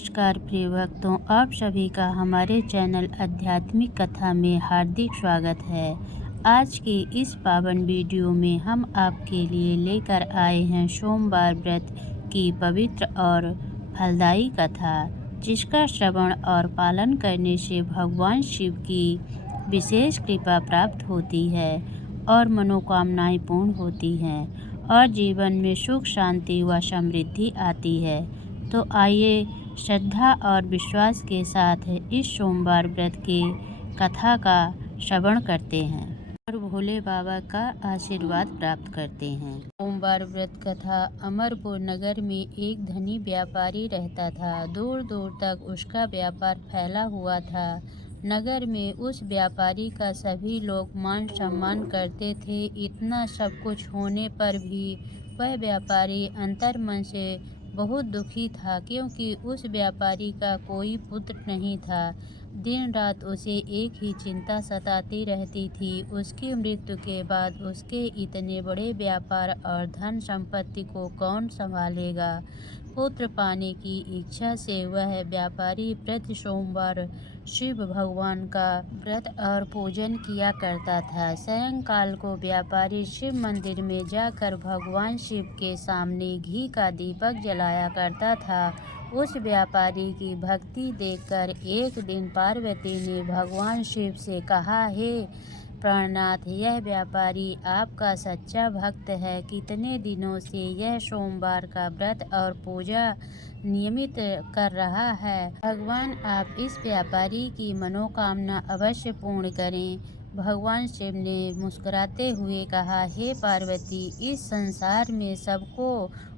नमस्कार प्रिय भक्तों, आप सभी का हमारे चैनल आध्यात्मिक कथा में हार्दिक स्वागत है। आज की इस पावन वीडियो में हम आपके लिए लेकर आए हैं सोमवार व्रत की पवित्र और फलदायी कथा, जिसका श्रवण और पालन करने से भगवान शिव की विशेष कृपा प्राप्त होती है और मनोकामनाएं पूर्ण होती हैं और जीवन में सुख शांति व समृद्धि आती है। तो आइए श्रद्धा और विश्वास के साथ इस सोमवार व्रत की कथा का श्रवण करते हैं और भोले बाबा का आशीर्वाद प्राप्त करते हैं। सोमवार व्रत कथा। अमरपुर नगर में एक धनी व्यापारी रहता था। दूर दूर तक उसका व्यापार फैला हुआ था। नगर में उस व्यापारी का सभी लोग मान सम्मान करते थे। इतना सब कुछ होने पर भी वह व्यापारी अंतर्मन से बहुत दुखी था, क्योंकि उस व्यापारी का कोई पुत्र नहीं था। दिन रात उसे एक ही चिंता सताती रहती थी, उसकी मृत्यु के बाद उसके इतने बड़े व्यापार और धन संपत्ति को कौन संभालेगा। पुत्र पाने की इच्छा से वह व्यापारी प्रति सोमवार शिव भगवान का व्रत और पूजन किया करता था। सायंकाल को व्यापारी शिव मंदिर में जाकर भगवान शिव के सामने घी का दीपक जलाया करता था। उस व्यापारी की भक्ति देखकर एक दिन पार्वती ने भगवान शिव से कहा, हे प्राणनाथ, यह व्यापारी आपका सच्चा भक्त है। कितने दिनों से यह सोमवार का व्रत और पूजा नियमित कर रहा है। भगवान आप इस व्यापारी की मनोकामना अवश्य पूर्ण करें। भगवान शिव ने मुस्कुराते हुए कहा, हे पार्वती, इस संसार में सबको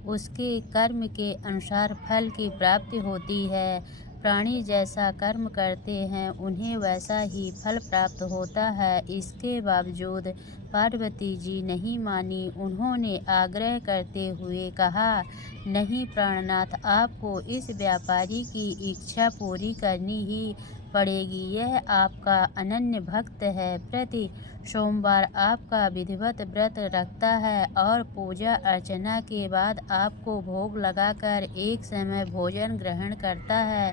उसके कर्म के अनुसार फल की प्राप्ति होती है। प्राणी जैसा कर्म करते हैं उन्हें वैसा ही फल प्राप्त होता है। इसके बावजूद पार्वती जी नहीं मानी। उन्होंने आग्रह करते हुए कहा, नहीं प्राणनाथ, आपको इस व्यापारी की इच्छा पूरी करनी ही पड़ेगी। यह आपका अनन्य भक्त है, प्रति सोमवार आपका विधिवत व्रत रखता है और पूजा अर्चना के बाद आपको भोग लगाकर एक समय भोजन ग्रहण करता है।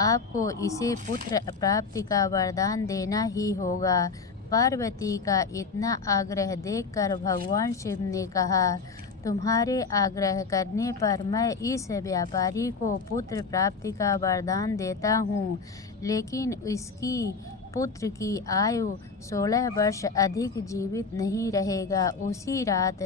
आपको इसे पुत्र प्राप्ति का वरदान देना ही होगा। पार्वती का इतना आग्रह देखकर भगवान शिव ने कहा, तुम्हारे आग्रह करने पर मैं इस व्यापारी को पुत्र प्राप्ति का वरदान देता हूँ, लेकिन इसकी पुत्र की आयु 16 वर्ष अधिक जीवित नहीं रहेगा। उसी रात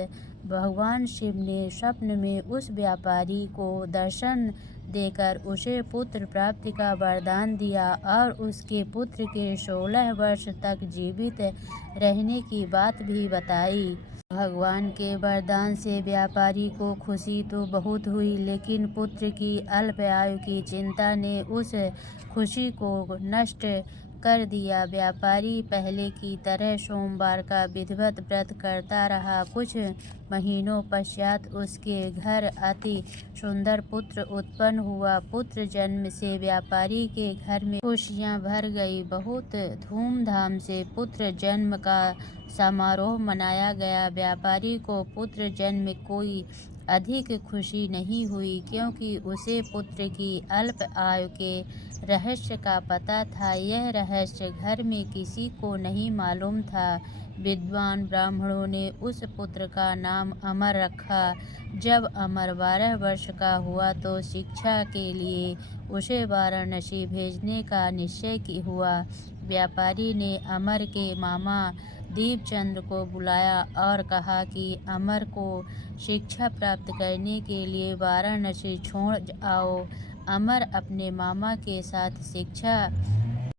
भगवान शिव ने स्वप्न में उस व्यापारी को दर्शन देकर उसे पुत्र प्राप्ति का वरदान दिया और उसके पुत्र के 16 वर्ष तक जीवित रहने की बात भी बताई। भगवान के वरदान से व्यापारी को खुशी तो बहुत हुई, लेकिन पुत्र की अल्प आयु की चिंता ने उस खुशी को नष्ट कर दिया। व्यापारी पहले की तरह सोमवार का विधिवत व्रत करता रहा। कुछ महीनों पश्चात उसके घर अति सुंदर पुत्र उत्पन्न हुआ। पुत्र जन्म से व्यापारी के घर में खुशियां भर गई। बहुत धूमधाम से पुत्र जन्म का समारोह मनाया गया। व्यापारी को पुत्र जन्म कोई अधिक खुशी नहीं हुई, क्योंकि उसे पुत्र की अल्प आयु के रहस्य का पता था। यह रहस्य घर में किसी को नहीं मालूम था। विद्वान ब्राह्मणों ने उस पुत्र का नाम अमर रखा। जब अमर 12 वर्ष का हुआ तो शिक्षा के लिए उसे वाराणसी भेजने का निश्चय हुआ। व्यापारी ने अमर के मामा दीपचंद को बुलाया और कहा कि अमर को शिक्षा प्राप्त करने के लिए वाराणसी छोड़ आओ। अमर अपने मामा के साथ शिक्षा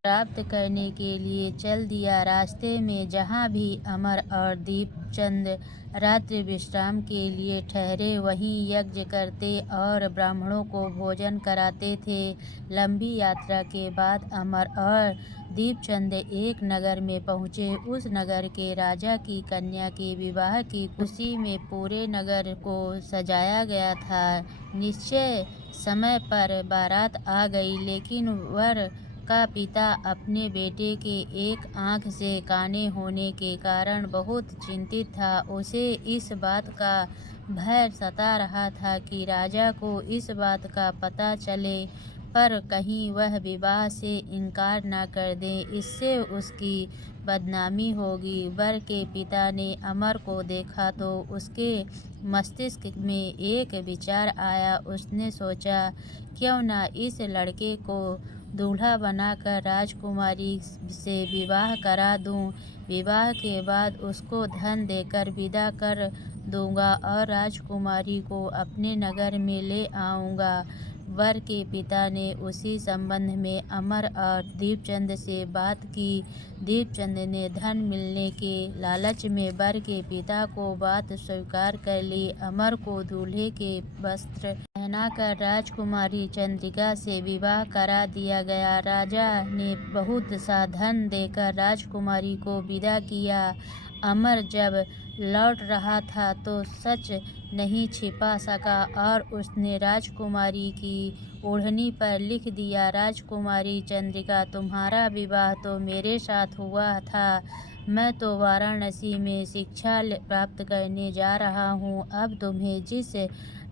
प्राप्त करने के लिए चल दिया। रास्ते में जहाँ भी अमर और दीपचंद रात्रि विश्राम के लिए ठहरे, वहीं यज्ञ करते और ब्राह्मणों को भोजन कराते थे। लंबी यात्रा के बाद अमर और दीपचंद एक नगर में पहुँचे। उस नगर के राजा की कन्या के विवाह की खुशी में पूरे नगर को सजाया गया था। निश्चय समय पर बारात आ गई, लेकिन वर का पिता अपने बेटे के एक आंख से काने होने के कारण बहुत चिंतित था। उसे इस बात का भय सता रहा था कि राजा को इस बात का पता चले पर कहीं वह विवाह से इनकार न कर दे, इससे उसकी बदनामी होगी। वर के पिता ने अमर को देखा तो उसके मस्तिष्क में एक विचार आया। उसने सोचा, क्यों न इस लड़के को दूल्हा बनाकर राजकुमारी से विवाह करा दूं। विवाह के बाद उसको धन देकर विदा कर दूंगा और राजकुमारी को अपने नगर में ले आऊंगा। वर के पिता ने उसी संबंध में अमर और दीपचंद से बात की। दीपचंद ने धन मिलने के लालच में वर के पिता को बात स्वीकार कर ली। अमर को दूल्हे के वस्त्र पहनाकर राजकुमारी चंद्रिका से विवाह करा दिया गया। राजा ने बहुत सा धन देकर राजकुमारी को विदा किया। अमर जब लौट रहा था तो सच नहीं छिपा सका और उसने राजकुमारी की ओढ़नी पर लिख दिया, राजकुमारी चंद्रिका, तुम्हारा विवाह तो मेरे साथ हुआ था। मैं तो वाराणसी में शिक्षा प्राप्त करने जा रहा हूँ। अब तुम्हें जिस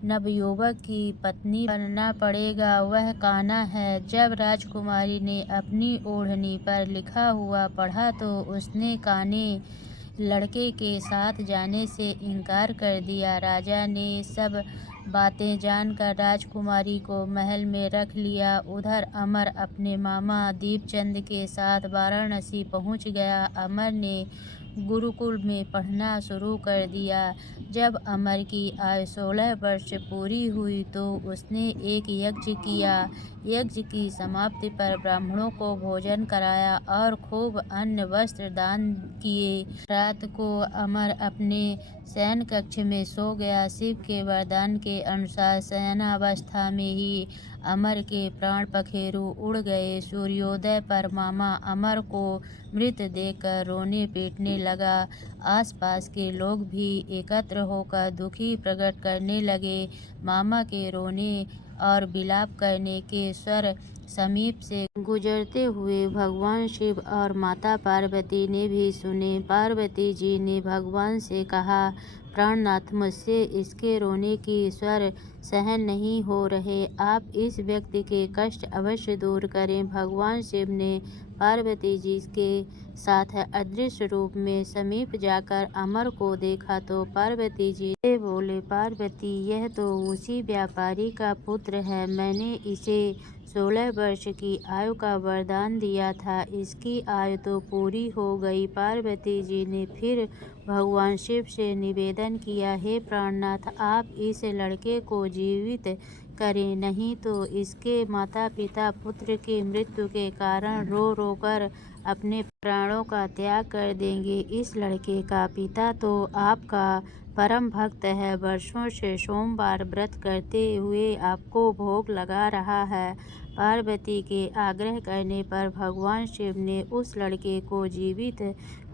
नवयुवक की पत्नी बनना पड़ेगा वह कान्हा है। जब राजकुमारी ने अपनी ओढ़नी पर लिखा हुआ पढ़ा तो उसने कान्हे लड़के के साथ जाने से इनकार कर दिया। राजा ने सब बातें जानकर राजकुमारी को महल में रख लिया। उधर अमर अपने मामा दीपचंद के साथ वाराणसी पहुंच गया। अमर ने गुरुकुल में पढ़ना शुरू कर दिया। जब अमर की आयु 16 वर्ष पूरी हुई तो उसने एक यज्ञ किया। यज्ञ की समाप्ति पर ब्राह्मणों को भोजन कराया और खूब अन्न वस्त्र दान किए। रात को अमर अपने शयन कक्ष में सो गया। शिव के वरदान के अनुसार शयनावस्था में ही अमर के प्राण पखेरु उड़ गए। सूर्योदय पर मामा अमर को मृत देखकर रोने पीटने लगा। आसपास के लोग भी एकत्र होकर दुखी प्रकट करने लगे। मामा के रोने और विलाप करने के स्वर समीप से गुजरते हुए भगवान शिव और माता पार्वती ने भी सुने। पार्वती जी ने भगवान से कहा, प्राणनाथ, मुझसे इसके रोने की स्वर सहन नहीं हो रहे। आप इस व्यक्ति के कष्ट अवश्य दूर करें। भगवान शिव ने पार्वती जी के साथ अदृश्य रूप में समीप जाकर अमर को देखा तो पार्वती जी से बोले, पार्वती, यह तो उसी व्यापारी का पुत्र है। मैंने इसे 16 वर्ष की आयु का वरदान दिया था। इसकी आयु तो पूरी हो गई। पार्वती जी ने फिर भगवान शिव से निवेदन किया, हे प्राणनाथ, आप इस लड़के को जीवित करें, नहीं तो इसके माता पिता पुत्र की मृत्यु के कारण रो रो कर अपने प्राणों का त्याग कर देंगे। इस लड़के का पिता तो आपका परम भक्त है, वर्षों से सोमवार व्रत करते हुए आपको भोग लगा रहा है। पार्वती के आग्रह करने पर भगवान शिव ने उस लड़के को जीवित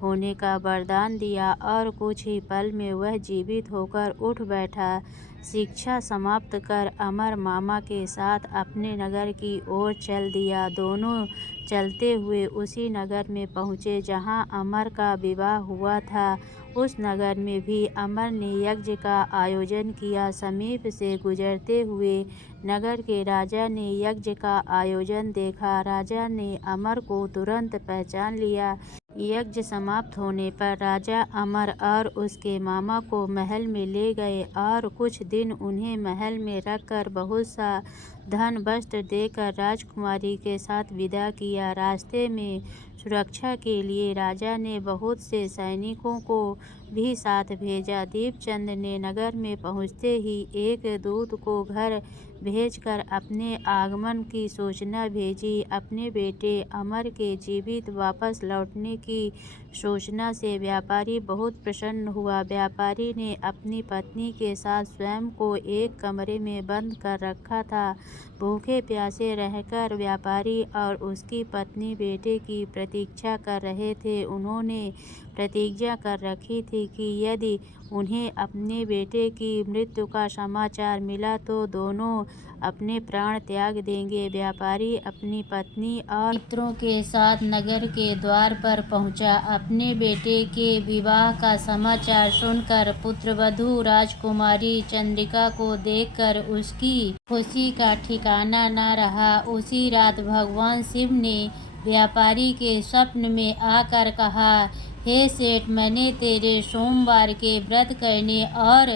होने का वरदान दिया और कुछ ही पल में वह जीवित होकर उठ बैठा। शिक्षा समाप्त कर अमर मामा के साथ अपने नगर की ओर चल दिया। दोनों चलते हुए उसी नगर में पहुँचे जहाँ अमर का विवाह हुआ था। उस नगर में भी अमर ने यज्ञ का आयोजन किया। समीप से गुजरते हुए नगर के राजा ने यज्ञ का आयोजन देखा। राजा ने अमर को तुरंत पहचान लिया। यज्ञ समाप्त होने पर राजा अमर और उसके मामा को महल में ले गए और कुछ दिन उन्हें महल में रखकर बहुत सा धन वस्त्र देकर राजकुमारी के साथ विदा किया। रास्ते में सुरक्षा के लिए राजा ने बहुत से सैनिकों को भी साथ भेजा। दीपचंद ने नगर में पहुंचते ही एक दूत को घर भेजकर अपने आगमन की सूचना भेजी। अपने बेटे अमर के जीवित वापस लौटने की सूचना से व्यापारी बहुत प्रसन्न हुआ। व्यापारी ने अपनी पत्नी के साथ स्वयं को एक कमरे में बंद कर रखा था। भूखे प्यासे रहकर व्यापारी और उसकी पत्नी बेटे की प्रतीक्षा कर रहे थे। उन्होंने प्रतिज्ञा कर रखी थी कि यदि उन्हें अपने बेटे की मृत्यु का समाचार मिला तो दोनों अपने प्राण त्याग देंगे। व्यापारी अपनी पत्नी और मित्रों के साथ नगर के द्वार पर पहुंचा। अपने बेटे के विवाह का समाचार सुनकर पुत्रवधू राजकुमारी चंद्रिका को देखकर उसकी खुशी का ठिकाना न रहा। उसी रात भगवान शिव ने व्यापारी के स्वप्न में आकर कहा, हे सेठ, मैंने तेरे सोमवार के व्रत करने और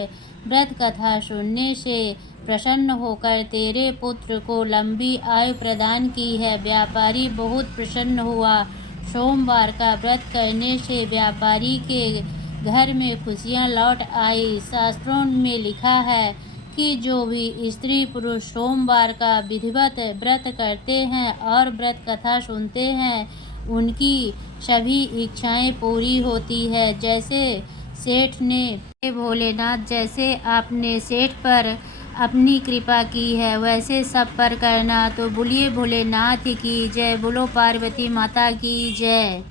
व्रत कथा सुनने से प्रसन्न होकर तेरे पुत्र को लंबी आयु प्रदान की है। व्यापारी बहुत प्रसन्न हुआ। सोमवार का व्रत करने से व्यापारी के घर में खुशियां लौट आई। शास्त्रों में लिखा है कि जो भी स्त्री पुरुष सोमवार का विधिवत व्रत करते हैं और व्रत कथा सुनते हैं, उनकी सभी इच्छाएं पूरी होती है। जैसे सेठ ने, हे भोलेनाथ, जैसे आपने सेठ पर अपनी कृपा की है वैसे सब पर करना। तो बोलिए भोलेनाथ की जय, बोलो पार्वती माता की जय।